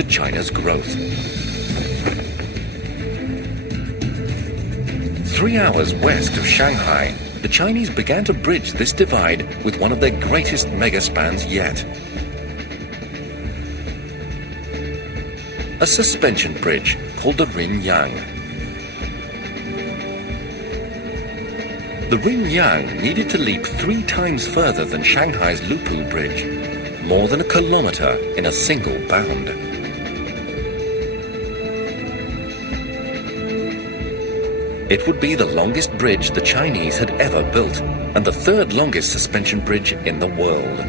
to China's growth. 3 hours west of Shanghai, the Chinese began to bridge this divide with one of their greatest megaspans yet. A suspension bridge called the Runyang. The Runyang needed to leap 3 times further than Shanghai's Lupu Bridge, more than a kilometer in a single bound. It would be the longest bridge the Chinese had ever built, and the 3rd longest suspension bridge in the world.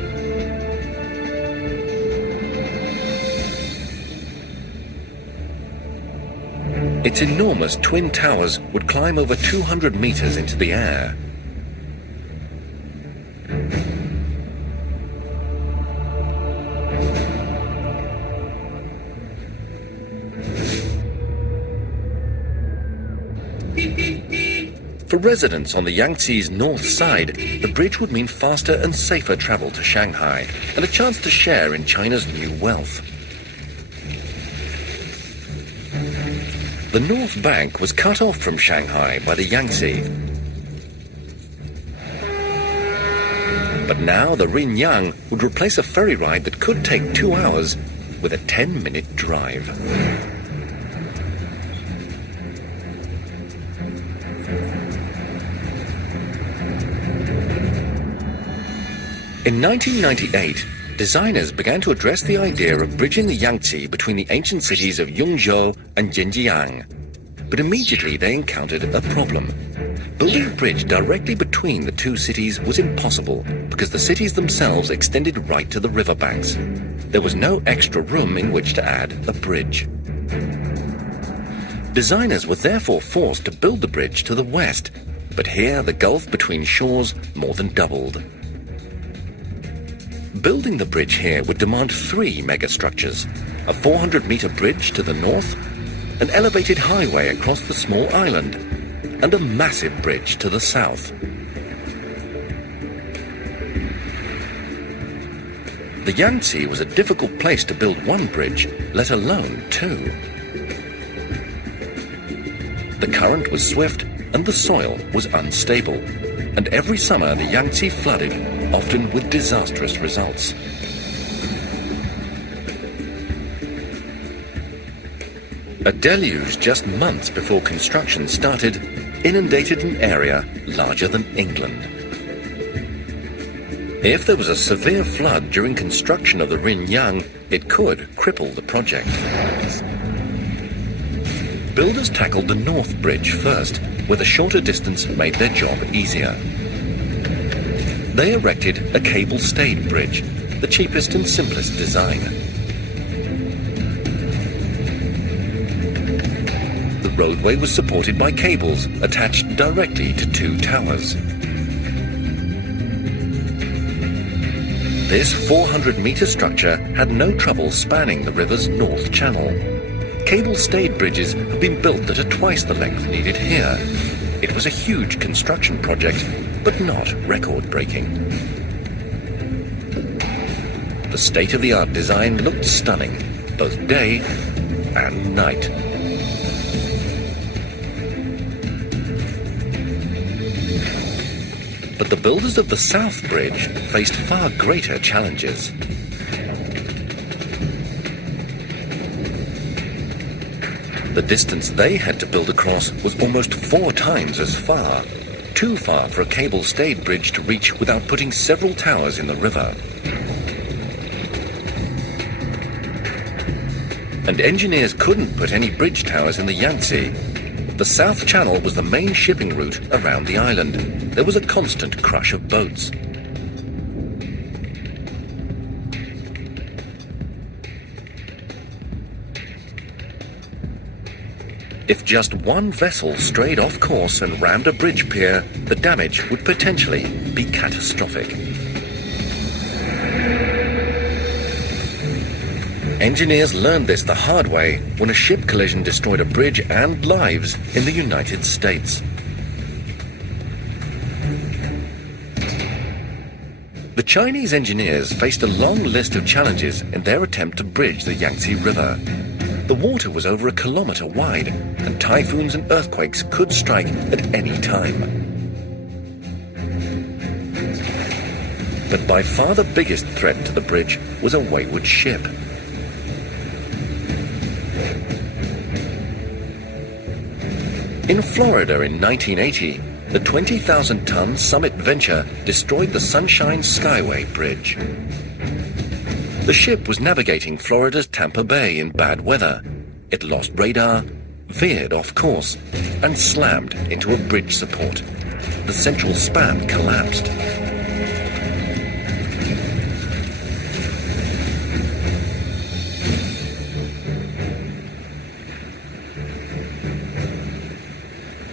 Its enormous twin towers would climb over 200 meters into the air. For residents on the Yangtze's north side, the bridge would mean faster and safer travel to Shanghai and a chance to share in China's new wealth. The north bank was cut off from Shanghai by the Yangtze. But now the Runyang would replace a ferry ride that could take 2 hours with a 10-minute drive. In 1998, designers began to address the idea of bridging the Yangtze between the ancient cities of Yongzhou and Jinjiang. But immediately they encountered a problem. Building a bridge directly between the 2 cities was impossible because the cities themselves extended right to the riverbanks. There was no extra room in which to add a bridge. Designers were therefore forced to build the bridge to the west, but here the gulf between shores more than doubled. Building the bridge here would demand 3 megastructures: a 400-meter bridge to the north, an elevated highway across the small island, and a massive bridge to the south. The Yangtze was a difficult place to build one bridge, let alone 2. The current was swift and the soil was unstable, and every summer the Yangtze flooded, often with disastrous results. A deluge just months before construction started inundated an area larger than England. If there was a severe flood during construction of the Runyang, it could cripple the project. Builders tackled the North Bridge first, where the shorter distance made their job easier. They erected a cable-stayed bridge, the cheapest and simplest design. The roadway was supported by cables attached directly to 2 towers. This 400-meter structure had no trouble spanning the river's north channel. Cable-stayed bridges have been built that are twice the length needed here. It was a huge construction project, but not record-breaking. The state-of-the-art design looked stunning, both day and night. But the builders of the South Bridge faced far greater challenges. The distance they had to build across was almost 4 times as far, too far for a cable-stayed bridge to reach without putting several towers in the river. And engineers couldn't put any bridge towers in the Yangtze. The South Channel was the main shipping route around the island. There was a constant crush of boats. If just one vessel strayed off course and rammed a bridge pier, the damage would potentially be catastrophic. Engineers learned this the hard way when a ship collision destroyed a bridge and lives in the United States. The Chinese engineers faced a long list of challenges in their attempt to bridge the Yangtze River. The water was over a kilometer wide, and typhoons and earthquakes could strike at any time. But by far the biggest threat to the bridge was a wayward ship. In Florida in 1980, the 20,000-ton Summit Venture destroyed the Sunshine Skyway Bridge. The ship was navigating Florida's Tampa Bay in bad weather. It lost radar, veered off course, and slammed into a bridge support. The central span collapsed.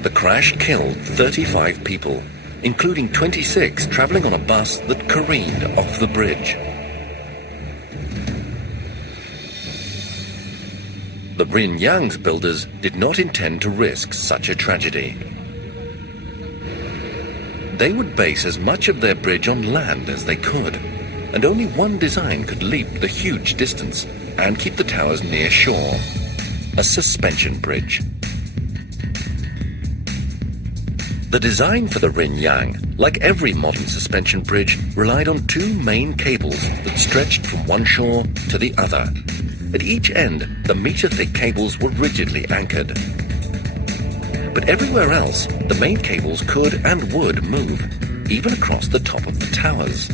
The crash killed 35 people, including 26 traveling on a bus that careened off the bridge. The Runyang's builders did not intend to risk such a tragedy. They would base as much of their bridge on land as they could, and only one design could leap the huge distance and keep the towers near shore: a suspension bridge. The design for the Runyang, like every modern suspension bridge, relied on two main cables that stretched from one shore to the other. At each end, the meter-thick cables were rigidly anchored. But everywhere else, the main cables could and would move, even across the top of the towers.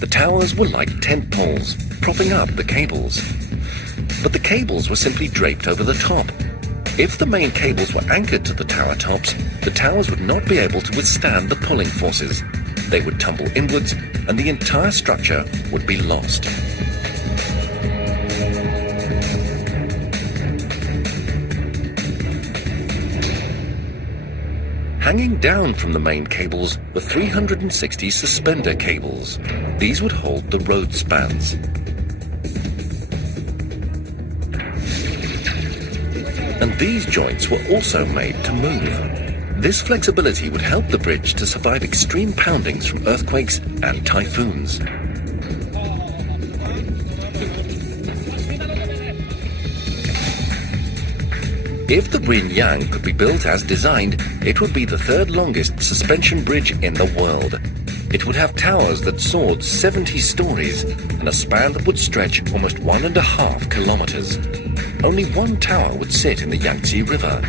The towers were like tent poles, propping up the cables. But the cables were simply draped over the top. If the main cables were anchored to the tower tops, the towers would not be able to withstand the pulling forces. They would tumble inwards, and the entire structure would be lost. Hanging down from the main cables were 360 suspender cables. These would hold the road spans. And these joints were also made to move. This flexibility would help the bridge to survive extreme poundings from earthquakes and typhoons. If the Runyang could be built as designed, it would be the third longest suspension bridge in the world. It would have towers that soared 70 stories and a span that would stretch almost 1.5 kilometers. Only one tower would sit in the Yangtze River.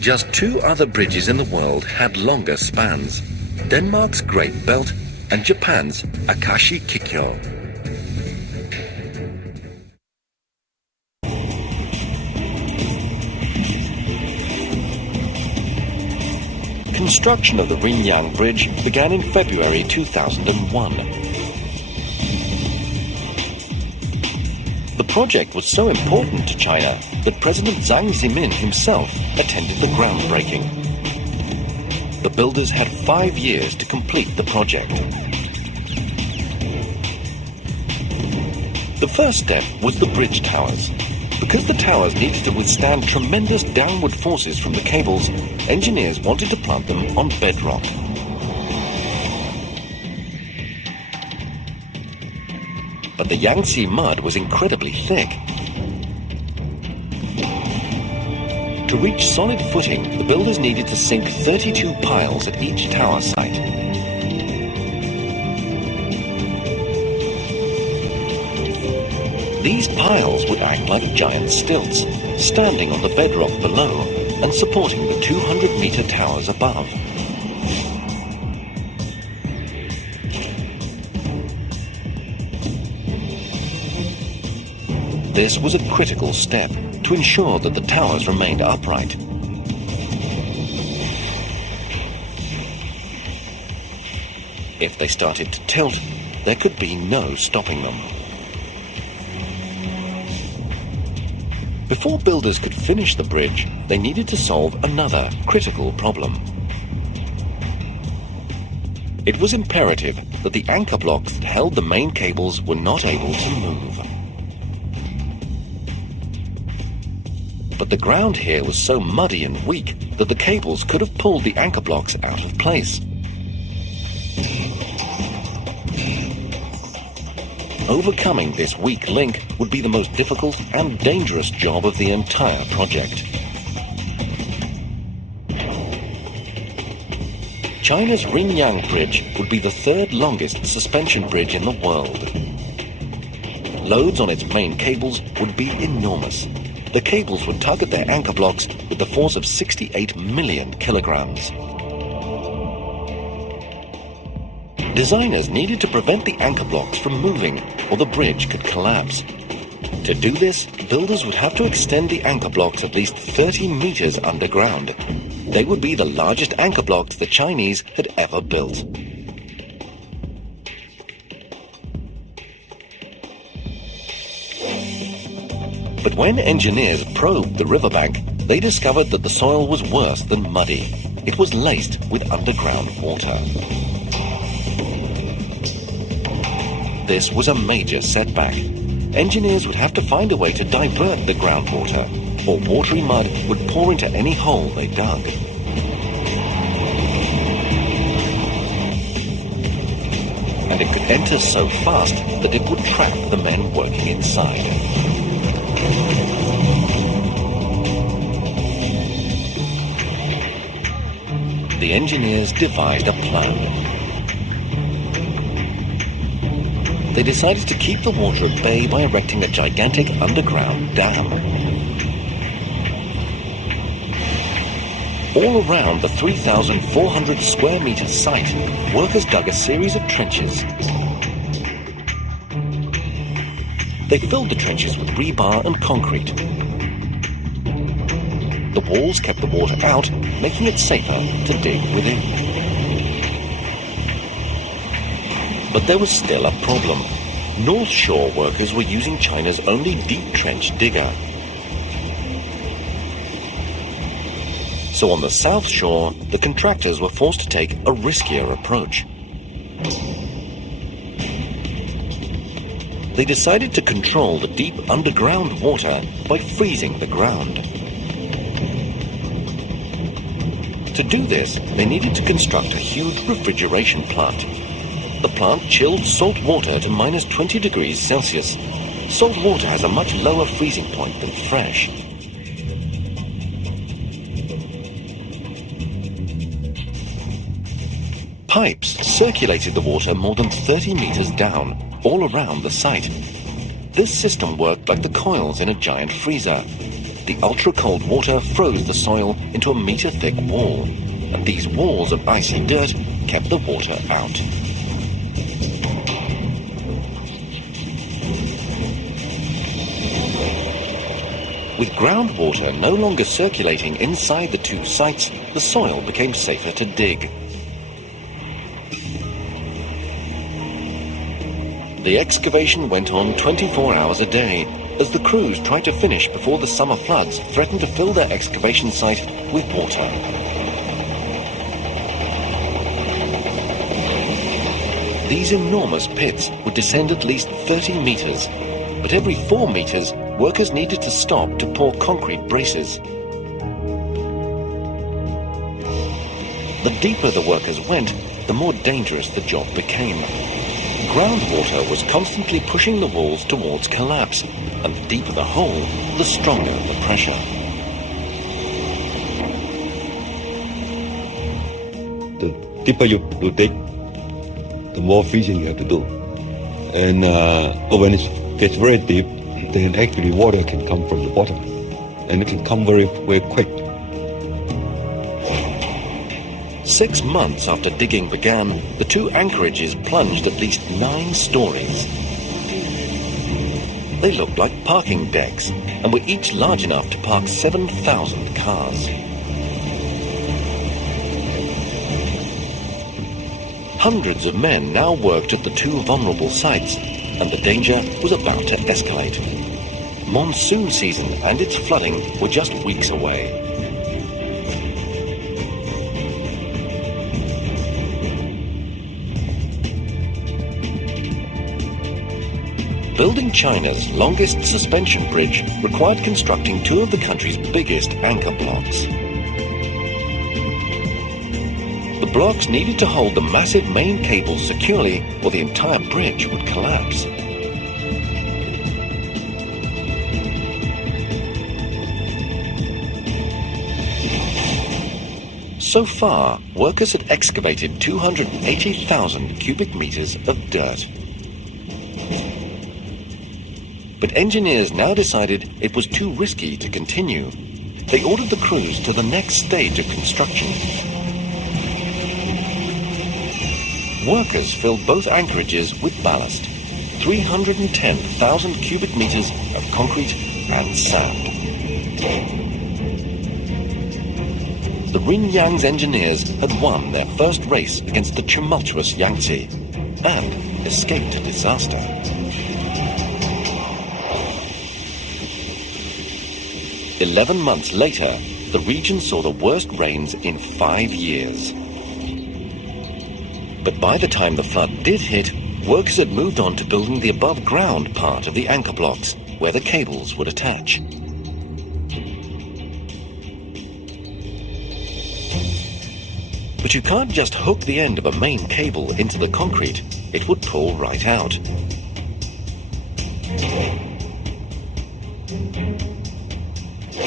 Just two other bridges in the world had longer spans: Denmark's Great Belt and Japan's Akashi Kikyo. Construction of the Runyang Bridge began in February 2001. The project was so important to China that President Jiang Zemin himself attended the groundbreaking. The builders had 5 years to complete the project. The first step was the bridge towers. Because the towers needed to withstand tremendous downward forces from the cables, engineers wanted to plant them on bedrock. But the Yangtze mud was incredibly thick. To reach solid footing, the builders needed to sink 32 piles at each tower site. These piles would act like giant stilts, standing on the bedrock below and supporting the 200-meter towers above. This was a critical step to ensure that the towers remained upright. If they started to tilt, there could be no stopping them. Before builders could finish the bridge, they needed to solve another critical problem. It was imperative that the anchor blocks that held the main cables were not able to move. But the ground here was so muddy and weak that the cables could have pulled the anchor blocks out of place. Overcoming this weak link would be the most difficult and dangerous job of the entire project. China's Runyang Bridge would be the third longest suspension bridge in the world. Loads on its main cables would be enormous. The cables would tug at their anchor blocks with the force of 68 million kilograms. Designers needed to prevent the anchor blocks from moving, or the bridge could collapse. To do this, builders would have to extend the anchor blocks at least 30 meters underground. They would be the largest anchor blocks the Chinese had ever built. But when engineers probed the riverbank, they discovered that the soil was worse than muddy. It was laced with underground water. This was a major setback. Engineers would have to find a way to divert the groundwater, or watery mud would pour into any hole they dug. And it could enter so fast that it would trap the men working inside. The engineers devised a plan. They decided to keep the water at bay by erecting a gigantic underground dam. All around the 3,400 square meter site, workers dug a series of trenches. They filled the trenches with rebar and concrete. The walls kept the water out, making it safer to dig within. But there was still a problem. North Shore workers were using China's only deep trench digger. So on the South Shore, the contractors were forced to take a riskier approach. They decided to control the deep underground water by freezing the ground. To do this, they needed to construct a huge refrigeration plant. The plant chilled salt water to minus 20 degrees Celsius. Salt water has a much lower freezing point than fresh. Pipes circulated the water more than 30 meters down, all around the site. This system worked like the coils in a giant freezer. The ultra-cold water froze the soil into a meter-thick wall, and these walls of icy dirt kept the water out. With groundwater no longer circulating inside the two sites, the soil became safer to dig. The excavation went on 24 hours a day, as the crews tried to finish before the summer floods threatened to fill their excavation site with water. These enormous pits would descend at least 30 meters, but every 4 meters, workers needed to stop to pour concrete braces. The deeper the workers went, the more dangerous the job became. Groundwater was constantly pushing the walls towards collapse, and the deeper the hole, the stronger the pressure. The deeper you dig, the more freezing you have to do. And but when it gets very deep, then actually water can come from the bottom, and it can come very, very quick. 6 months after digging began, the two anchorages plunged at least 9 stories. They looked like parking decks and were each large enough to park 7,000 cars. Hundreds of men now worked at the two vulnerable sites, and the danger was about to escalate. Monsoon season and its flooding were just weeks away. Building China's longest suspension bridge required constructing two of the country's biggest anchor blocks. The blocks needed to hold the massive main cables securely, or the entire bridge would collapse. So far, workers had excavated 280,000 cubic meters of dirt. But engineers now decided it was too risky to continue. They ordered the crews to the next stage of construction. Workers filled both anchorages with ballast, 310,000 cubic meters of concrete and sand. The Runyang's engineers had won their first race against the tumultuous Yangtze and escaped disaster. "11 months later, the region saw the worst rains in 5 years. But by the time the flood did hit, workers had moved on to building the above-ground part of the anchor blocks, where the cables would attach. But you can't just hook the end of a main cable into the concrete. It would pull right out.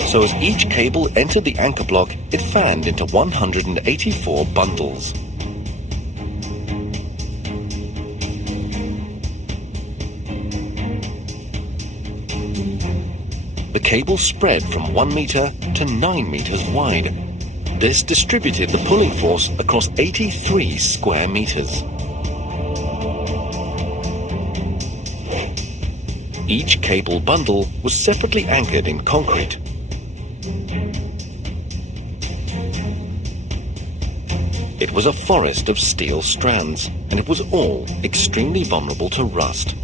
So as each cable entered the anchor block, it fanned into 184 bundles. The cable spread from 1 meter to 9 meters wide. This distributed the pulling force across 83 square meters. Each cable bundle was separately anchored in concrete. It was a forest of steel strands, and it was all extremely vulnerable to rust.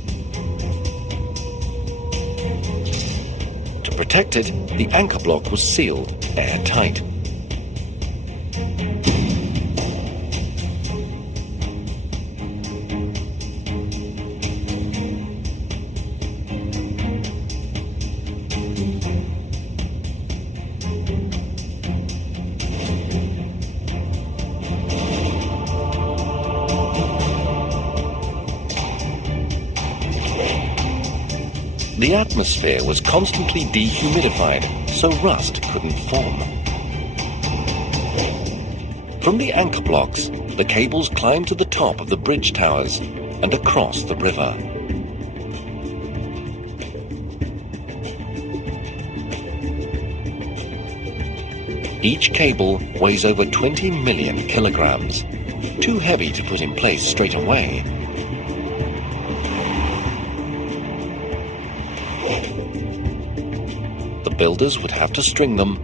To protect it, the anchor block was sealed airtight. The atmosphere was constantly dehumidified, so rust couldn't form. From the anchor blocks, the cables climbed to the top of the bridge towers and across the river. Each cable weighs over 20 million kilograms, too heavy to put in place straight away. The builders would have to string them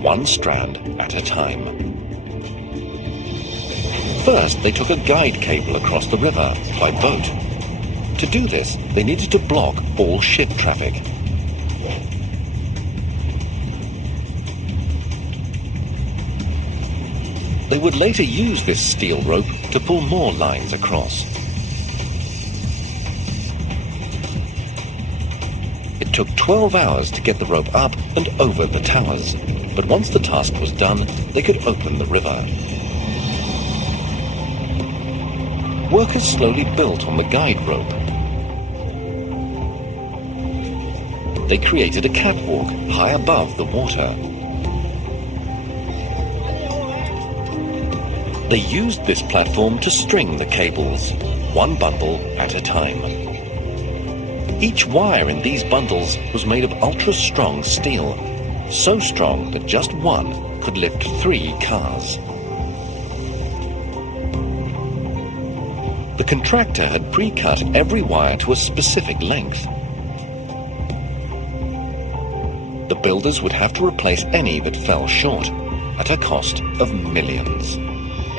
one strand at a time. First, they took a guide cable across the river by boat. To do this, they needed to block all ship traffic. They would later use this steel rope to pull more lines across. It took 12 hours to get the rope up and over the towers, but once the task was done, they could open the river. Workers slowly built on the guide rope. They created a catwalk high above the water. They used this platform to string the cables, one bundle at a time. Each wire in these bundles was made of ultra-strong steel, so strong that just one could lift 3 cars. The contractor had pre-cut every wire to a specific length. The builders would have to replace any that fell short, at a cost of millions.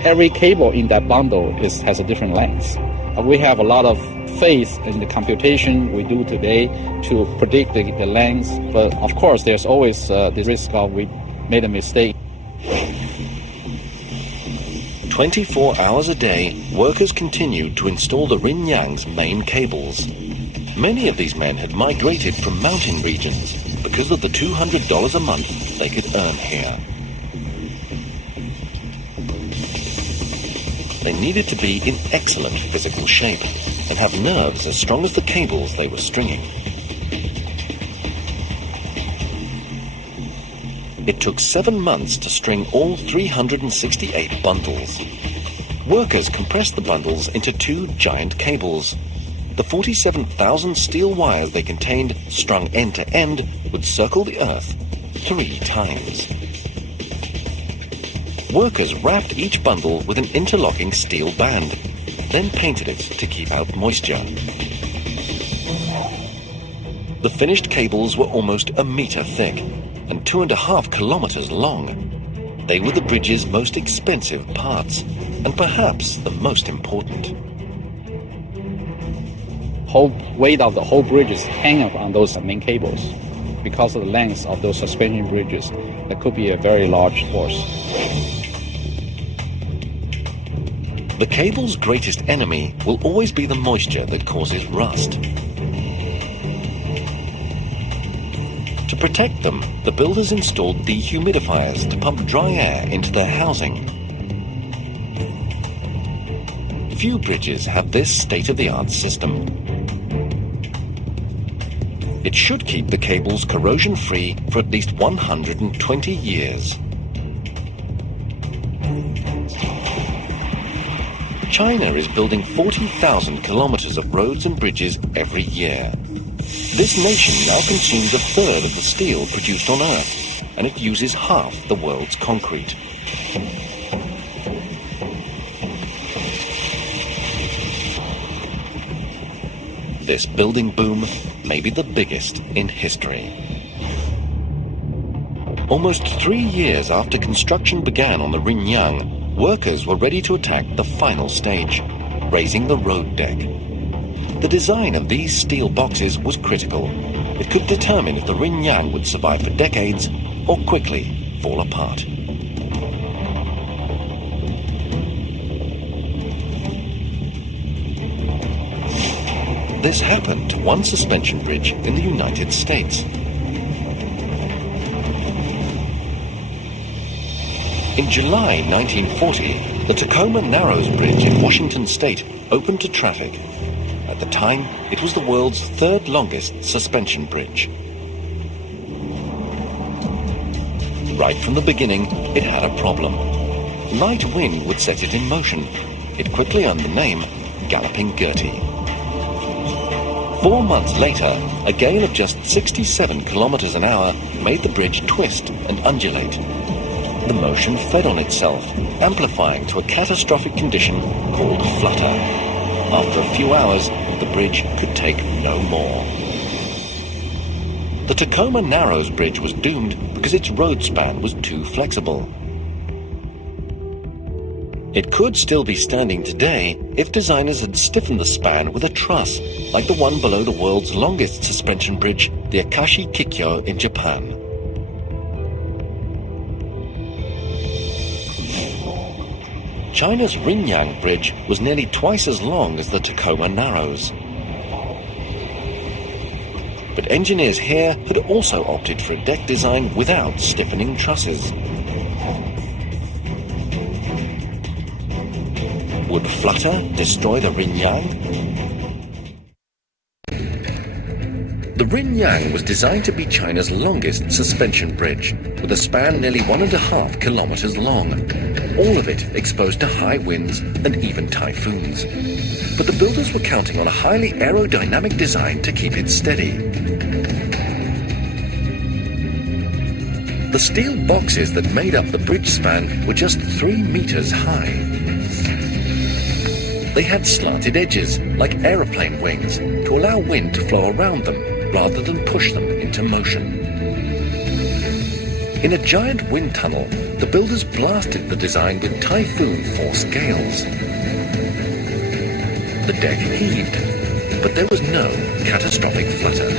Every cable in that bundle has a different length. We have a lot of faith in the computation we do today to predict the length, but of course there's always the risk of we made a mistake. 24 hours a day, workers continued to install the Runyang's main cables. Many of these men had migrated from mountain regions because of the $200 a month they could earn here. They needed to be in excellent physical shape and have nerves as strong as the cables they were stringing. It took 7 months to string all 368 bundles. Workers compressed the bundles into 2 giant cables. The 47,000 steel wires they contained, strung end to end, would circle the Earth 3 times. Workers wrapped each bundle with an interlocking steel band, then painted it to keep out moisture. The finished cables were almost a meter thick and 2.5 kilometers long. They were the bridge's most expensive parts, and perhaps the most important. Whole weight of the whole bridges hang up on those main cables. Because of the length of those suspension bridges, there could be a very large force. The cable's greatest enemy will always be the moisture that causes rust. To protect them, the builders installed dehumidifiers to pump dry air into their housing. Few bridges have this state-of-the-art system. It should keep the cables corrosion-free for at least 120 years. China is building 40,000 kilometers of roads and bridges every year. This nation now consumes 1/3 of the steel produced on Earth, and it uses half the world's concrete. This building boom may be the biggest in history. Almost 3 years after construction began on the Runyang, workers were ready to attack the final stage, raising the road deck. The design of these steel boxes was critical. It could determine if the Runyang would survive for decades or quickly fall apart. This happened to one suspension bridge in the United States. In July 1940, the Tacoma Narrows Bridge in Washington State opened to traffic. At the time, it was the world's 3rd longest suspension bridge. Right from the beginning, it had a problem. Light wind would set it in motion. It quickly earned the name Galloping Gertie. 4 months later, a gale of just 67 kilometers an hour made the bridge twist and undulate. The motion fed on itself, amplifying to a catastrophic condition called flutter. After a few hours, the bridge could take no more. The Tacoma Narrows Bridge was doomed because its road span was too flexible. It could still be standing today if designers had stiffened the span with a truss, like the one below the world's longest suspension bridge, the Akashi Kikyo in Japan. China's Runyang Bridge was nearly twice as long as the Tacoma Narrows. But engineers here had also opted for a deck design without stiffening trusses. Would flutter destroy the Runyang? The Runyang was designed to be China's longest suspension bridge, with a span nearly 1.5 kilometers long, all of it exposed to high winds and even typhoons. But the builders were counting on a highly aerodynamic design to keep it steady. The steel boxes that made up the bridge span were just 3 meters high. They had slanted edges, like aeroplane wings, to allow wind to flow around them rather than push them into motion. In a giant wind tunnel, the builders blasted the design with typhoon force gales. The deck heaved, but there was no catastrophic flutter.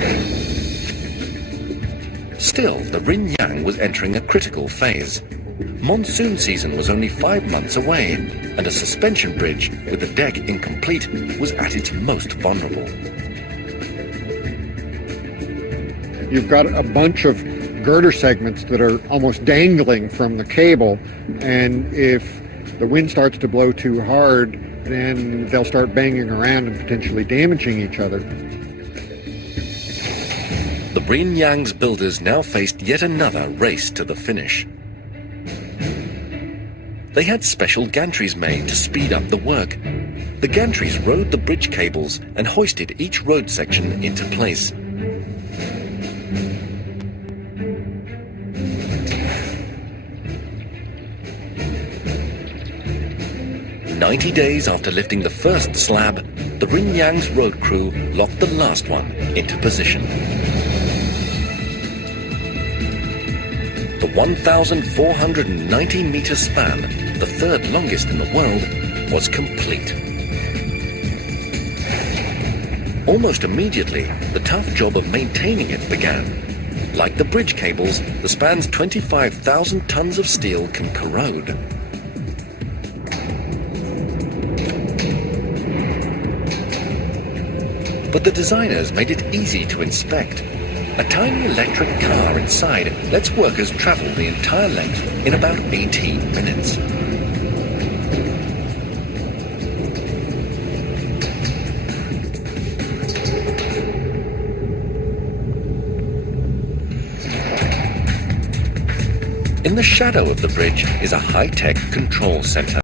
Still, the Runyang was entering a critical phase. Monsoon season was only 5 months away, and a suspension bridge with the deck incomplete was at its most vulnerable. you've got a bunch of girder segments that are almost dangling from the cable, and if the wind starts to blow too hard, then they'll start banging around and potentially damaging each other. The Runyang's builders now faced yet another race to the finish. They had special gantries made to speed up the work. The gantries rode the bridge cables and hoisted each road section into place. "90 days after lifting the first slab, the Runyang's road crew locked the last one into position. The 1,490-meter span, the third longest in the world, was complete. Almost immediately, the tough job of maintaining it began. Like the bridge cables, the span's 25,000 tons of steel can corrode. But the designers made it easy to inspect. A tiny electric car inside lets workers travel the entire length in about 18 minutes. In the shadow of the bridge is a high-tech control center.